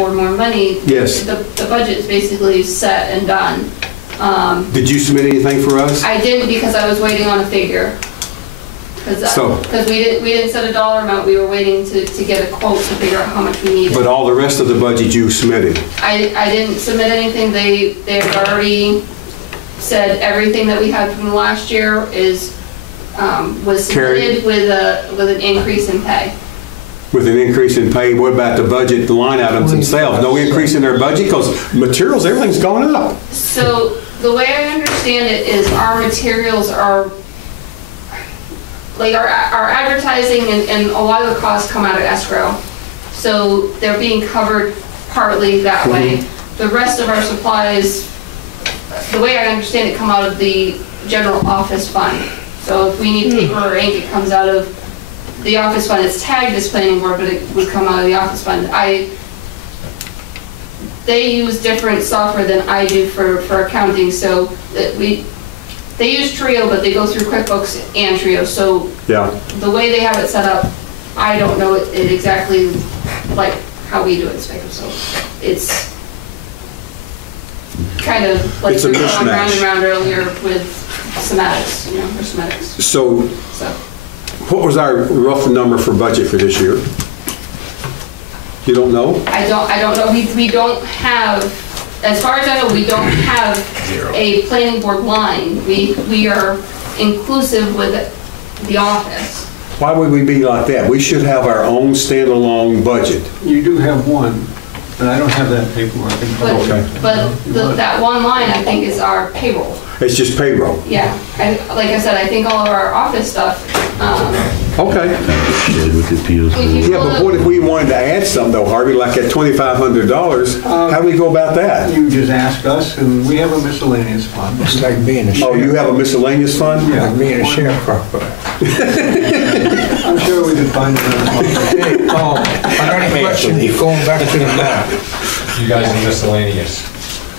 for more money. Yes. The budget is basically set and done. Did you submit anything for us? I didn't because I was waiting on a figure. Because we didn't set a dollar amount, we were waiting to get a quote to figure out how much we needed. But all the rest of the budget you submitted? I didn't submit anything. They've already said everything that we had from last year was submitted with an increase in pay. With an increase in pay, what about the budget, the line items themselves? No increase in their budget because materials, everything's going up. So the way I understand it is our materials are, like our advertising and a lot of the costs come out of escrow. So they're being covered partly that way. The rest of our supplies, the way I understand it, come out of the general office fund. So if we need paper or ink, it comes out of the office fund. It's tagged as planning board, but it would come out of the office fund. They use different software than I do for accounting, so that they use Trio, but they go through QuickBooks and Trio. So yeah, the way they have it set up, I don't know it exactly like how we do it, so it's kind of like it's a we were going mismatch. round and round earlier with somatics, or somatics. So what was our rough number for budget for this year? You don't know? I don't know. We don't have, as far as I know, we don't have a planning board line. We are inclusive with the office. Why would we be like that? We should have our own standalone budget. You do have one, but I don't have that paperwork. But that one line, I think, is our payroll. It's just payroll. Yeah. Like I said, I think all of our office stuff. Okay. Yeah, but what if we wanted to add something though, Harvey, like at $2,500? How do we go about that? You just ask us, and we have a miscellaneous fund. It's like being a Oh, you have a miscellaneous fund? Yeah. Like being a sharecropper. I'm sure we could find it. Hey, I got a question, going back to the map. You guys are miscellaneous.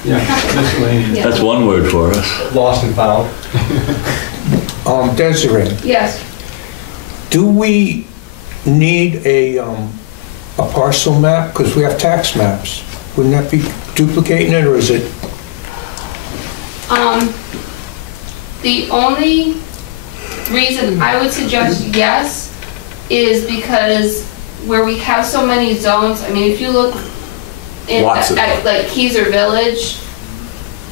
Yeah, miscellaneous. Yeah. That's one word for us. Lost and found. Desiree, Yes. do we need a parcel map? Because we have tax maps. Wouldn't that be duplicating it, or is it? The only reason I would suggest yes is because where we have so many zones, I mean, if you look at like Keyser Village,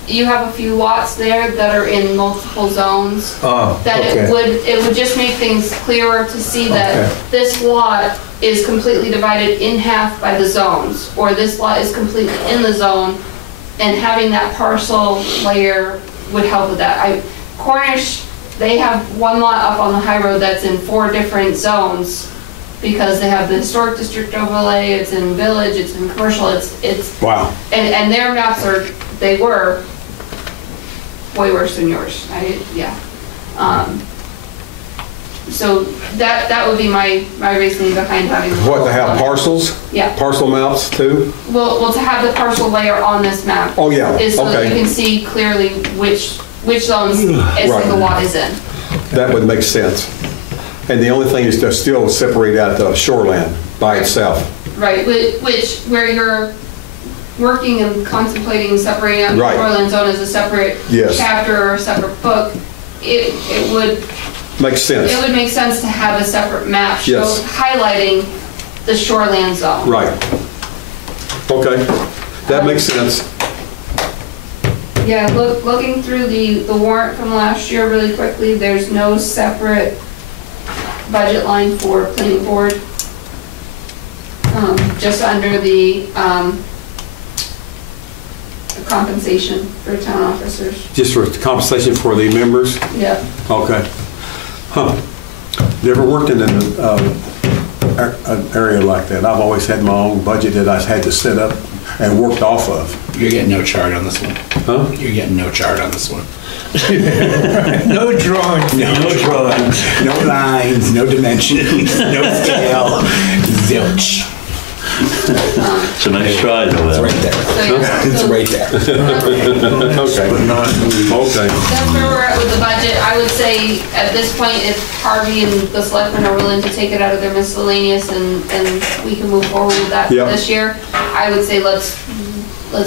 you have a few lots there that are in multiple zones. It would just make things clearer to see that this lot is completely divided in half by the zones, or this lot is completely in the zone, and having that parcel layer would help with that. Cornish, they have one lot up on the high road that's in 4 different zones because they have the historic district overlay, it's in village, it's in commercial, it's Wow. And their maps they were way worse than yours. So that would be my reasoning behind having. What, to have parcels? Yeah. Parcel maps too? Well, to have the parcel layer on this map. Oh, yeah. Is so that Okay. you can see clearly which zones a single lot is in. That would make sense. And the only thing is to still separate out the shoreland by itself. Right, where you're working and contemplating separating out the Right. shoreline zone as a separate Yes. chapter or a separate book, it would Makes sense. It would make sense to have a separate map Yes. highlighting the shoreland zone. Right. Okay. That makes sense. Yeah, looking through the warrant from last year really quickly, there's no separate budget line for planning board. Just under the compensation for town officers. Just for compensation for the members? Yeah. Okay. Huh. Never worked in an area like that. I've always had my own budget that I had to set up and worked off of. You're getting no chart on this one. Huh? You're getting no chart on this one. No drawing. No drawings, no lines, no dimensions, no scale, zilch. It's a nice try, though. It's right there. So, yeah, It's so right there. Okay. Okay. that's where we're at with the budget. I would say at this point, if Harvey and the selectmen are willing to take it out of their miscellaneous and we can move forward with that Yep. this year, I would say let's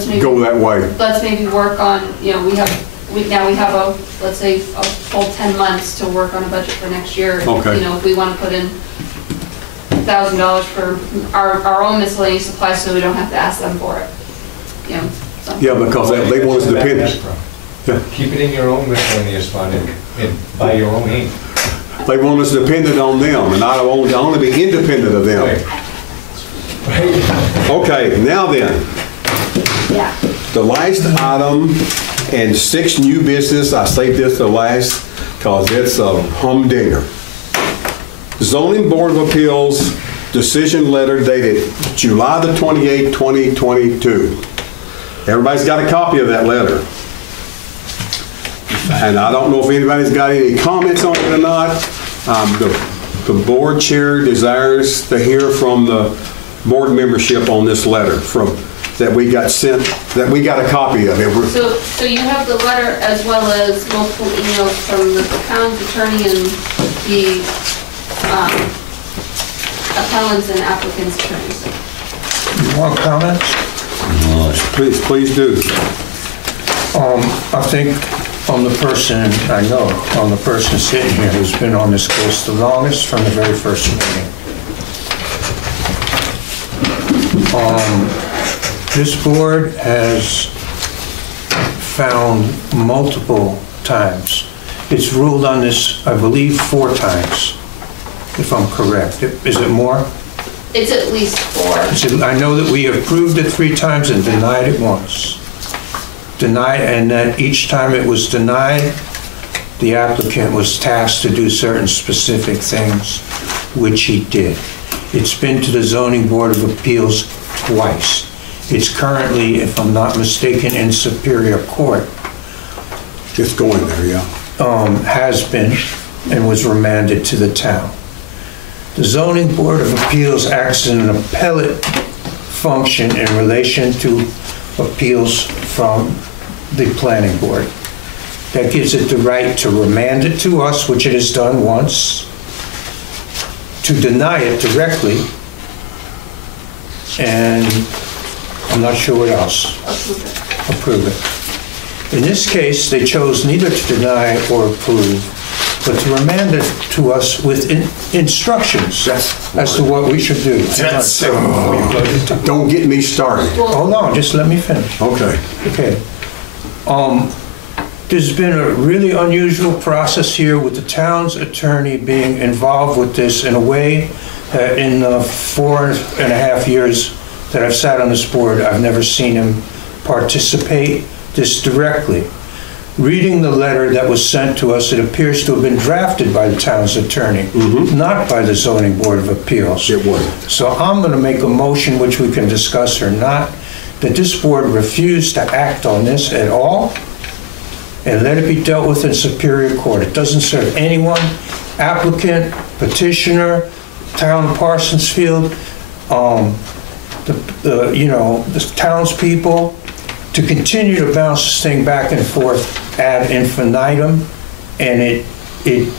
maybe. Go that way. Let's maybe work on, now we have a, let's say, a full 10 months to work on a budget for next year. Okay. If we want to put in $1,000 for our own miscellaneous supplies so we don't have to ask them for it. So. Yeah, because they want us to depend. Yeah. Keep it in your own miscellaneous fund and buy your own ink. They want us dependent on them, and I only be independent of them. Right. Okay, now then, Yeah. the last item and 6 new business, I saved this to last because it's a humdinger. Zoning Board of Appeals decision letter dated July the 28th, 2022. Everybody's got a copy of that letter. And I don't know if anybody's got any comments on it or not. The board chair desires to hear from the board membership on this letter that we got sent, that we got a copy of it. So you have the letter as well as multiple emails from the town's attorney and the appellants and applicants' attorneys. You want comments? Please do. I think on the person sitting here who's been on this case the longest from the very first meeting. This board has found multiple times. It's ruled on this, I believe, 4 times, if I'm correct. Is it more? It's at least 4. I know that we approved it 3 times and denied it once. And that each time it was denied, the applicant was tasked to do certain specific things, which he did. It's been to the Zoning Board of Appeals twice. It's currently, if I'm not mistaken, in Superior Court. It's going there, yeah. Has been and was remanded to the town. The Zoning Board of Appeals acts in an appellate function in relation to appeals from the planning board. That gives it the right to remand it to us, which it has done once, to deny it directly, and I'm not sure what else. Approve it. In this case, they chose neither to deny or approve, but to remand it to us with instructions as to what we should do. Don't get me started. Hold on, just let me finish. Okay. Okay. There's been a really unusual process here with the town's attorney being involved with this in a way that in the 4.5 years that I've sat on this board, I've never seen him participate this directly. Reading the letter that was sent to us, it appears to have been drafted by the town's attorney, not by the Zoning Board of Appeals. It wasn't. So I'm going to make a motion, which we can discuss or not, that this board refuse to act on this at all and let it be dealt with in Superior Court. It doesn't serve anyone, applicant, petitioner, town of Parsonsfield, the townspeople, to continue to bounce this thing back and forth ad infinitum, and it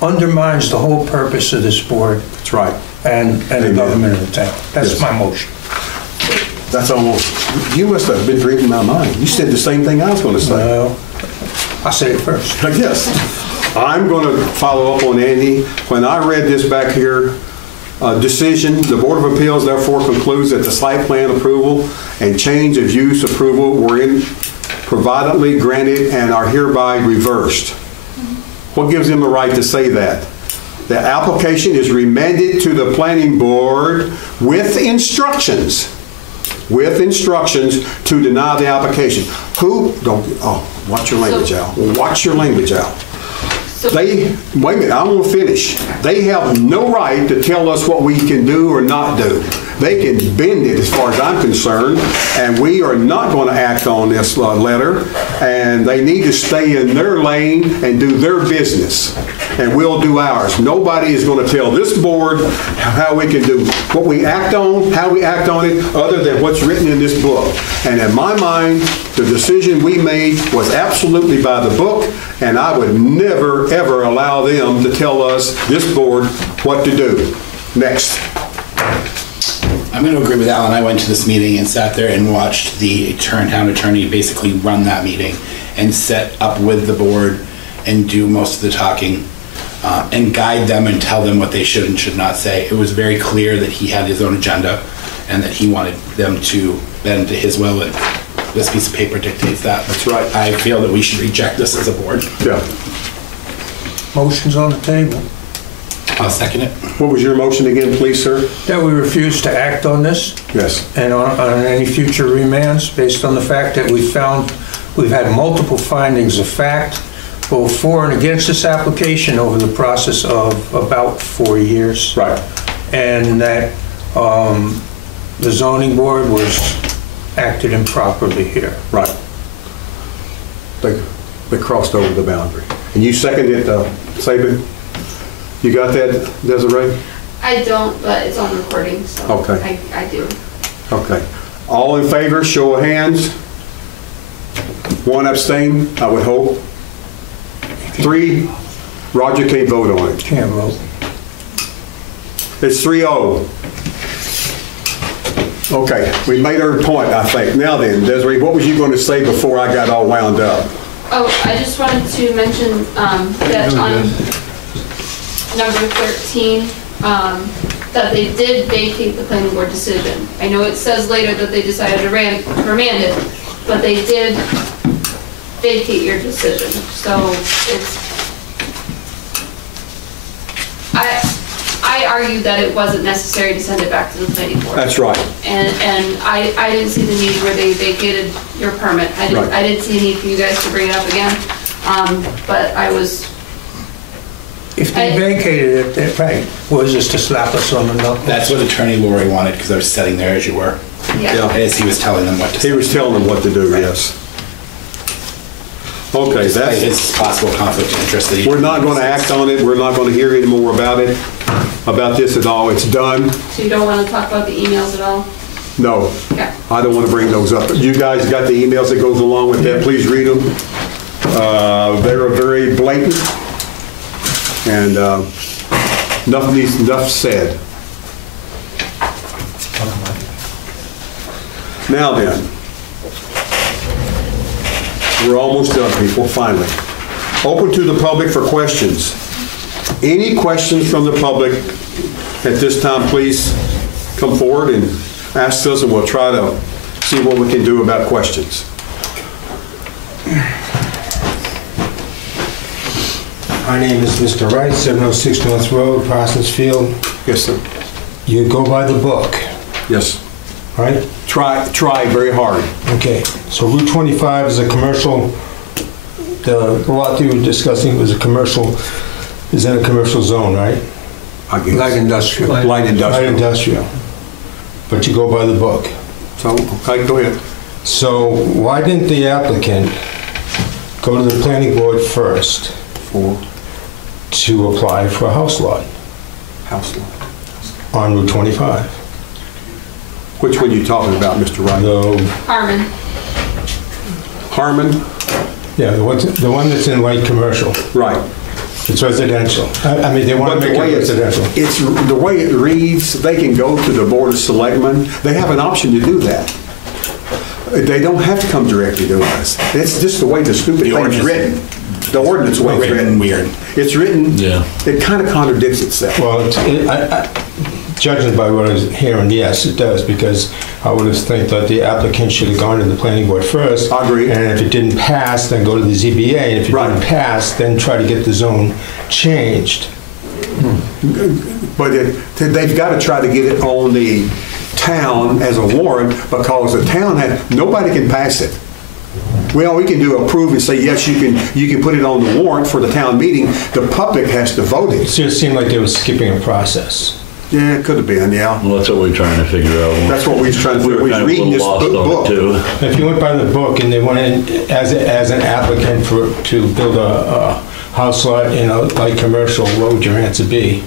undermines the whole purpose of this board. That's right. And the government of the town. That's Yes. my motion. That's almost, you must have been reading my mind. You said the same thing I was going to say. No, I said it first. Yes. I'm going to follow up on Andy. When I read this back here, decision, the Board of Appeals therefore concludes that the site plan approval and change of use approval were improvidently granted and are hereby reversed. What gives them the right to say that? The application is remanded to the planning board with instructions to deny the application. Watch your language, Al. Watch your language, Al. Wait a minute, I want to finish. They have no right to tell us what we can do or not do. they can bend it as far as I'm concerned, and we are not going to act on this letter, and they need to stay in their lane and do their business, and we'll do ours. Nobody is going to tell this board how we can do what we act on, how we act on it, other than what's written in this book. And in my mind, the decision we made was absolutely by the book, and I would never, ever allow them to tell us, this board, what to do. Next. I'm going to agree with Alan. I went to this meeting and sat there and watched the town attorney basically run that meeting and set up with the board and do most of the talking and guide them and tell them what they should and should not say. It was very clear that he had his own agenda and that he wanted them to bend to his will, and this piece of paper dictates that. That's right. I feel that we should reject this as a board. Yeah. Motion's on the table. I'll second it. What was your motion again, please, sir? That we refuse to act on this Yes. and on any future remands based on the fact that we've had multiple findings of fact, both for and against this application over the process of about 4 years. Right. And that the zoning board was acted improperly here. Right. They crossed over the boundary. And you seconded it, Saban? You got that, Desiree? I don't, but it's on recording, so Okay. I do. Okay. All in favor, show of hands. 1 abstain, I would hope. 3, Roger can't vote on it. Can't vote. It's 3-0. Okay, we made our point, I think. Now then, Desiree, what was you going to say before I got all wound up? Oh, I just wanted to mention that on number 13, that they did vacate the planning board decision. I know it says later that they decided to remand it, but they did vacate your decision. So I argued that it wasn't necessary to send it back to the planning board. That's right. And I didn't see the need where they vacated your permit. I didn't see a need for you guys to bring it up again. But I was... If they vacated it, right, was just to slap us on the knuckles. That's what Attorney Laurie wanted, because I was sitting there as you were. Yeah. As he was telling them what to say. He was telling them what to do, yes. Okay, Despite his possible conflict of interest. That he- we're not going to act on it. We're not going to hear any more about it, about this at all. It's done. So you don't want to talk about the emails at all? No, Okay. I don't want to bring those up. You guys got the emails that goes along with that. Please read them. They're very blatant, and enough said. Now then, we're almost done, people, finally. Open to the public for questions. Any questions from the public at this time, please come forward and ask us, and we'll try to see what we can do about questions. My name is Mr. Wright, 706 North Road, Parsons Field. Yes, sir. You go by the book, Yes. right? Try very hard. Okay, so Route 25 is a commercial, the lot you were discussing was a commercial, is in a commercial zone, right? I guess. Light industrial. Light Light industrial. industrial. But you go by the book. So, okay, go ahead. So why didn't the applicant go to the planning board first For to apply for a house lot house lot. on Route 25? Which one are you talking about, Mr. Wright? The, Harmon. Harmon? yeah, the one that's in light commercial. Right. It's residential. I mean, they want But to the make way it residential. it's the way it reads, they can go to the Board of Selectmen. They have an option to do that. They don't have to come directly to us. It's just the way the stupid thing's ordinance. written. The ordinance way it's written. Weird. It's written, Yeah. it kind of contradicts itself. Well, judging by what I was hearing, yes, it does, because I would have thought the applicant should have gone to the planning board first. I agree. And if it didn't pass, then go to the ZBA, and if it Right. didn't pass, then try to get the zone changed. But they've got to try to get it on the town as a warrant, because the town nobody can pass it. Well, we can do approve and say, yes, you can put it on the warrant for the town meeting. The public has to vote It it. just seemed like they were skipping a process. Yeah, it could have been, yeah. Well, that's what we're trying to figure out. That's what we was trying to We do. were We was kind of a reading this little lost book. on it too. If you went by the book and they wanted, as an applicant to build a house lot, light commercial, what would your answer be?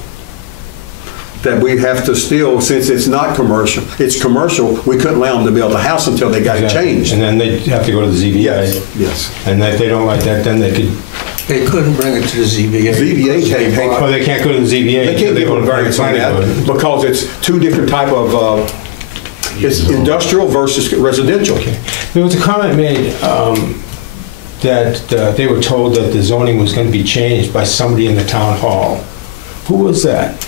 That we'd have to still, since it's not commercial, it's commercial, we couldn't allow them to build a house until they got it changed. And then they'd have to go to the ZBA. Yes. And if they don't like that, then they could, They couldn't bring it to the ZBA. ZBA can't, well, they can't go to the ZBA. they can't give them a variance on that because it's two different type of, it's industrial versus residential. There was a comment made that they were told that the zoning was going to be changed by somebody in the town hall. Who was that?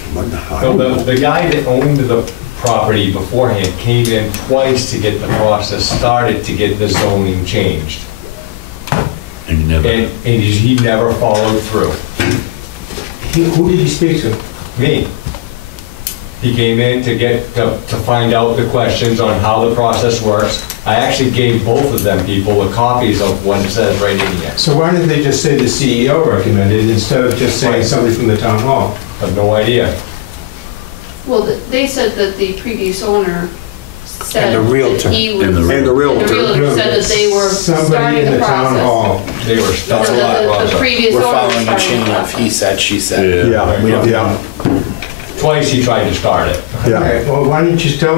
So the guy that owned the property beforehand came in twice to get the process started to get the zoning changed. And you never, And he never followed through. Who did he speak to? Me. He came in to find out the questions on how the process works. I actually gave both of them people the copies of what it says right in here. So why didn't they just say the CEO recommended instead of just saying somebody from the town hall? I have no idea. Well, they said that the previous owner said And the realtor. that he was. And the And the realtor. The realtor said that they were Somebody starting in the the town process. hall. They were So starting the the process. previous We're owner was following a starting chain the of process. he said, she said. Yeah, yeah, Twice he tried to start it. yeah. Okay, well, why didn't you tell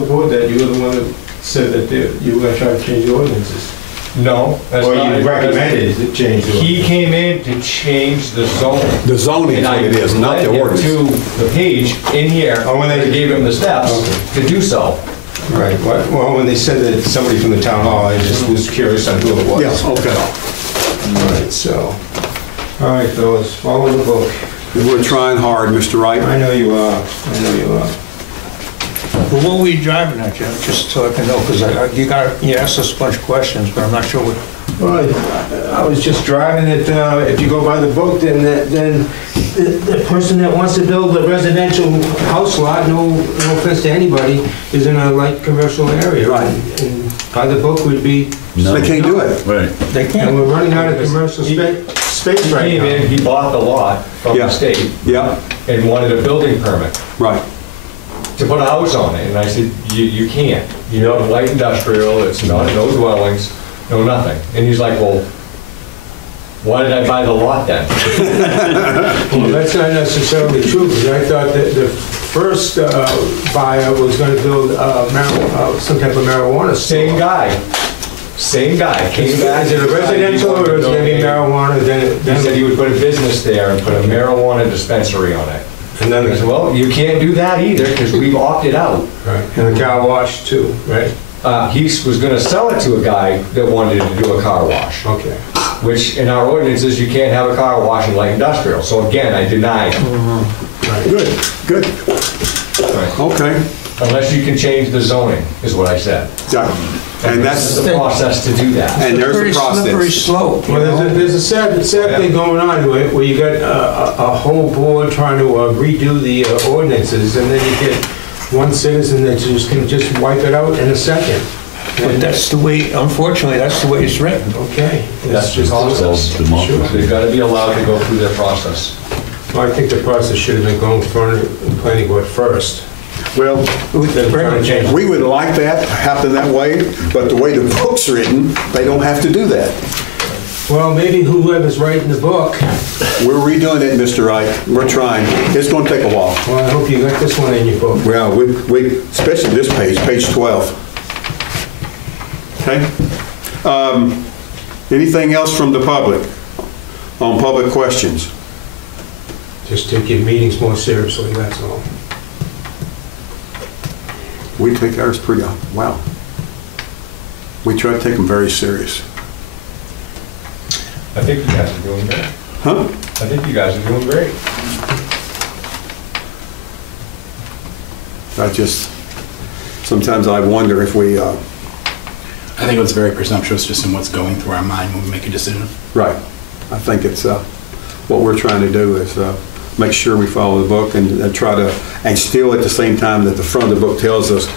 the board that you were the one that said that you were going to try to change the ordinances? No, that's Or not. you recommended to change the He ordinance? came in to change the zoning. The zoning is And what I it is, not the led him ordinance. to the page in here, Oh, when they- gave him the steps to do so. Right, well, when they said that somebody from the town hall, I just was curious on who it was. Yeah, okay. All right, so, all right, fellas, follow the book. We're trying hard, Mr. Wright. I know you are, I know you are. Well, what were you driving at, Jim? Just so I can know, because you asked us a bunch of questions, but I'm not sure what. Well, I was just driving it, if you go by the book, then the person that wants to build a residential house lot, no offense to anybody, is in a light commercial area. Right. And by the book would be, no. They can't do it. Right. They and can't. we're running out of commercial space He right came in, now. he bought the lot from Yeah. the state Yeah, and wanted a building permit right. to put a house on it. And I said, you can't. You know, light industrial, it's not, no dwellings, no nothing. And he's like, well, why did I buy the lot then? Well, that's not necessarily true, because I thought that the first buyer was going to build some type of marijuana. Same guy. Same guy. Came back. Is it a residential or is it going to be marijuana? He said he would put a business there and put a marijuana dispensary on it. And then I said, well, you can't do that either because we've opted out. right, and a car wash too, right? He was going to sell it to a guy that wanted to do a car wash, Okay. which in our ordinances, you can't have a car wash in light industrial. So again, I denied him. Good, good. Okay. Unless you can change the zoning, is what I said. Yeah. And This is that's, the process to do that. and there's the Pretty slippery process. slope, you Well, know? there's a sad thing going on where you got a whole board trying to redo the ordinances, and then you get one citizen that just can just wipe it out in a second. But that's the way, unfortunately, that's the way it's written. Okay. That's the process. Democracy. They've got to be allowed to go through their process. Well, I think the process should have been going in front of the planning board first. Well, Then try to change it. we would like that to happen that way, but the way the book's written, they don't have to do that. Well, maybe whoever's writing the book, We're redoing it, Mr. Wright. We're trying. It's going to take a while. well, I hope you got this one in your book. Well, we, especially this page, page 12. Okay? Anything else from the public on public questions? Just take your meetings more seriously, that's all. We take ours pretty, wow. We try to take them very serious. I think you guys are doing great. Huh? I think you guys are doing great. Sometimes I wonder if we, I think it was very presumptuous just in what's going through our mind when we make a decision. right. I think it's, what we're trying to do is make sure we follow the book and try to, and still at the same time that the front of the book tells us,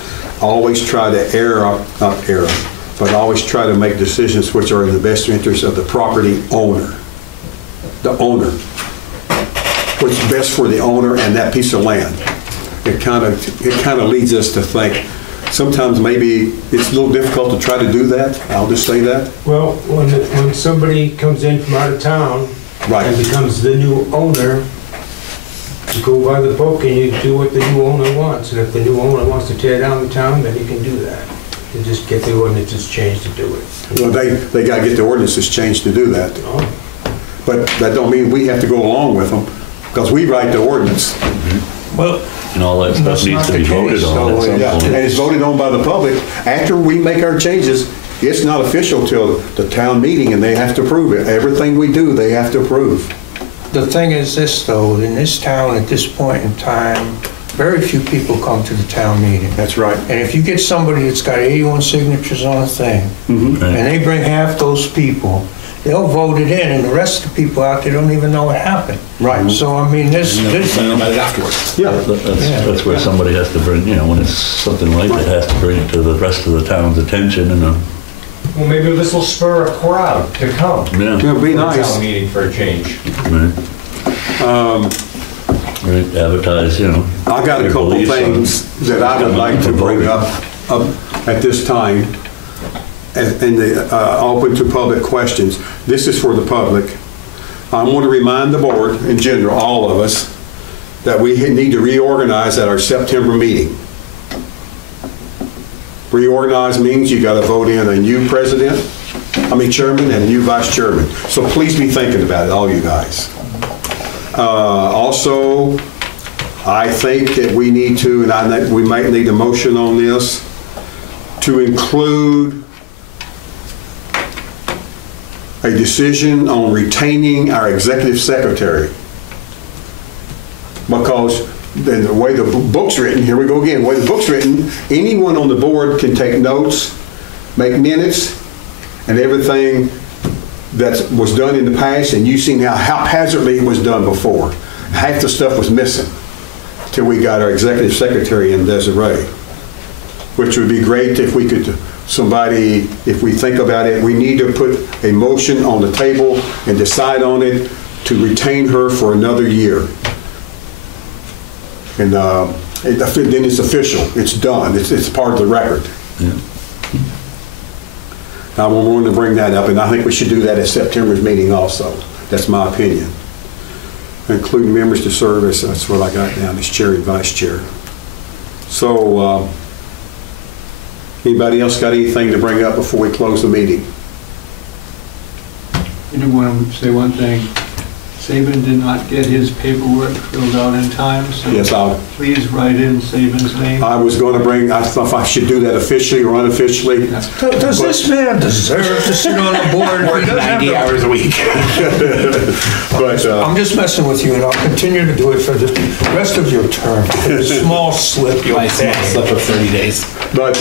always try to not err, but always try to make decisions which are in the best interest of the property owner. The owner. What's best for the owner and that piece of land. it kind of leads us to think, sometimes maybe it's a little difficult to try to do that. I'll just say that. Well, when somebody comes in from out of town Right. and becomes the new owner, you go by the book and you do what the new owner wants. And if the new owner wants to tear down the town, then he can do that. You just get the ordinances changed to do it. Well, they got to get the ordinances changed to do that. Oh. But that don't mean we have to go along with them, because we write the ordinance. Well, And all that stuff That's needs not to the be voted case. on at some Yeah, and point. it's voted on by the public. After we make our changes, it's not official till the town meeting, and they have to approve it. Everything we do, they have to approve. the thing is this, though, in this town at this point in time, very few people come to the town meeting. That's right. And if you get somebody that's got 81 signatures on a thing, and they bring half those people, they'll vote it in, and the rest of the people out there don't even know what happened. Right. So, I mean, this, Learn about it afterwards. Yeah. That's where somebody has to bring, when it's something like that, has to bring it to the rest of the town's attention and, Well, maybe this will spur a crowd to come. yeah. It'd be to a nice. Town meeting for a change. Right, advertise, I got a your couple beliefs on- things that I would like to bring up at this time, and open to public questions. This is for the public. I want to remind the board, in general, all of us, that we need to reorganize at our September meeting. Reorganize means you got to vote in a new chairman, and a new vice chairman. So please be thinking about it, all you guys. Also, I think that we need to, and we might need a motion on this, to include a decision on retaining our executive secretary. Because the way the book's written, here we go again, the way the book's written, anyone on the board can take notes, make minutes, and everything that was done in the past, and you've seen how haphazardly it was done before. Half the stuff was missing till we got our executive secretary in Desiree, which would be great if we could, if we think about it, we need to put a motion on the table and decide on it to retain her for another year. And then it's official, it's done, it's part of the record. Yeah. I want to bring that up, and I think we should do that at September's meeting also. That's my opinion. Including members to serve as, that's what I got down, as chair and vice chair. So, anybody else got anything to bring up before we close the meeting? I do want to say one thing. Saban did not get his paperwork filled out in time, so Yes, please write in Saban's name. I was going to bring, I thought if I should do that officially or unofficially. does this man deserve to sit on the board? He doesn't have 90 to- hours a week. But, I'm just messing with you, and I'll continue to do it for the rest of your term. A small slip, you'll My small pay. slip of 30 days. But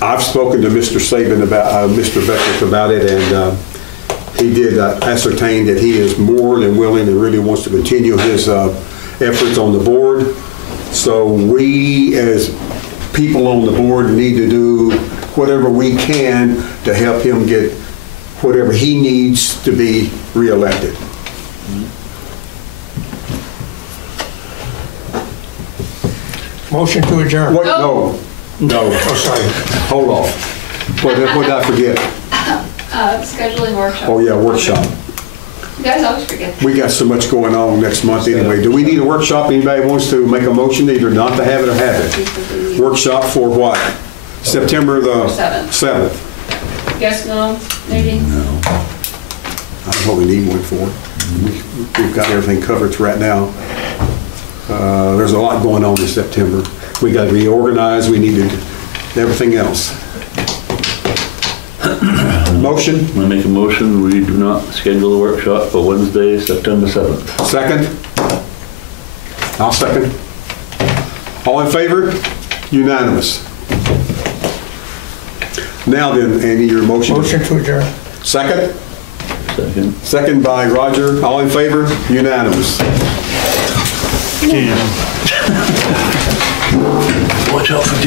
I've spoken to Mr. Saban about, Mr. Beckwith about it, and he did ascertain that he is more than willing and really wants to continue his efforts on the board. So we, as people on the board, need to do whatever we can to help him get whatever he needs to be reelected. Motion to adjourn. What? No. Oh, sorry. Hold off. What did I forget? Scheduling workshop. Oh, yeah, workshop. You guys always forget. We got so much going on next month anyway. Do we need a workshop? Anybody wants to make a motion either not to have it or have it? Workshop for what? September the 7th. Yes, no, maybe? That's what we need one for. We've got everything covered right now. There's a lot going on in September. We got to reorganize, we need to do everything else. Motion? I make a motion, we do not schedule a workshop for Wednesday, September 7th. Second? I'll second. All in favor? Unanimous. Now then, Andy, your motion. Motion to adjourn. Second? Second. Second by Roger. All in favor? Unanimous. Watch out for